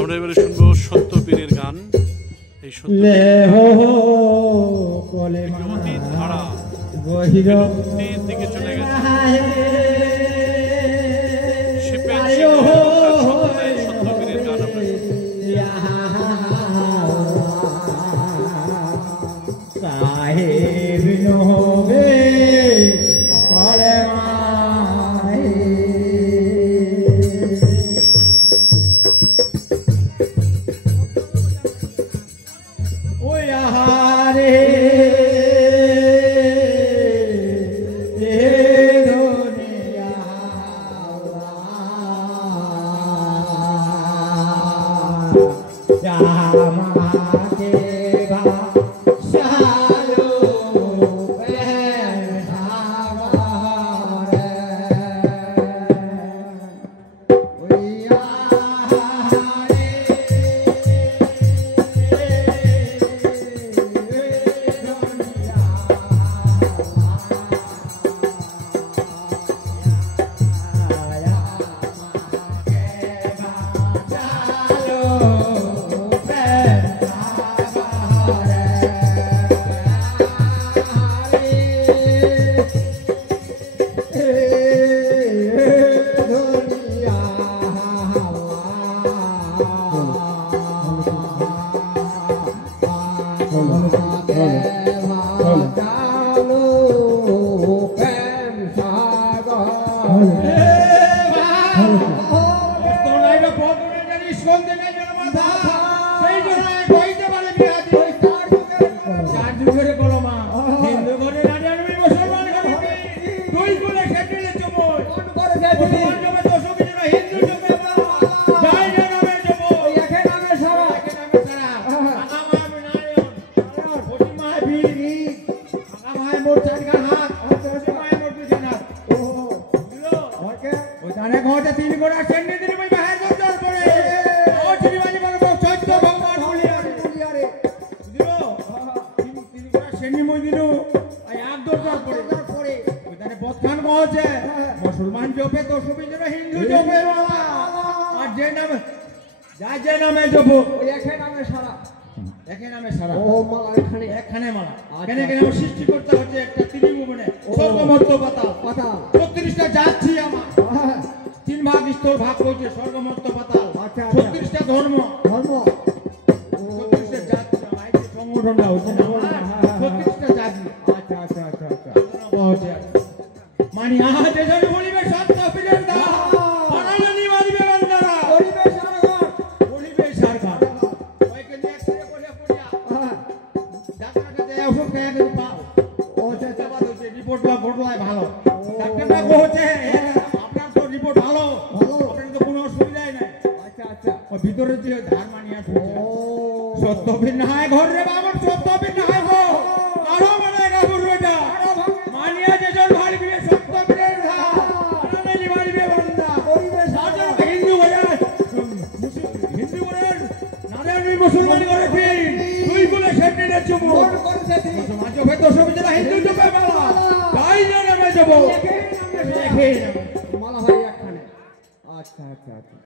আমরা এবারে শুনবো সত্য পীরের গান। এই সত্য অতীত ধারা মুক্তির দিকে চলে গেছে। শিপের সত্য পীরের গান আমরা मुसलमान जोपे तो सभी जरा हिंदू जोपे वाला और जे नाम जे नामे जोपो एके नामे सारा ओ माला এখানে মালা কেন কেন সৃষ্টি করতে হচ্ছে একটা ত্রিভুবনে স্বর্গমর্ত্য পাতাল 36টা যাচ্ছি আমার তিন ভাগ স্তর ভাগ হইছে স্বর্গমর্ত্য পাতাল 36টা ধর্ম 36টা জাতি আইছে সংগঠনটা হচ্ছে না 36টা জাতি আচ্ছা বহুত মানি আজ যেন পরিবেশ সত্য পীরের দা বানানি মারিবে বান্দারা পরিবেশ সরকার ওইকে নিয়ে করে পড়িয়া ডাক্তারকে দেয়া ওষুধ খেয়ে গেল পাও ও চেষ্টা বাদ হচ্ছে রিপোর্ট বা ঘটলায় ভালো ডাক্তারটা বলছে আপনার তো রিপোর্ট ভালো আপনার তো কোনো অসুবিধাই নাই আচ্ছা ওই ভিতরে যে ধার মানিয়া ঢুকে সত্য পীর না হয় ঘর রে বাবা সত্য পীর না হয় গো আরো মানে গাবুর রোজা মানিয়া যে জন ভারবি मुसलमान করে পীর দুই গুলে সেটি রে চুপ কোন করেছে মুসলমান জবে তো সব জেলা হিন্দু জবে বাবা তাই জানা মে যাব দেখে মালা ভাই একখানে আচ্ছা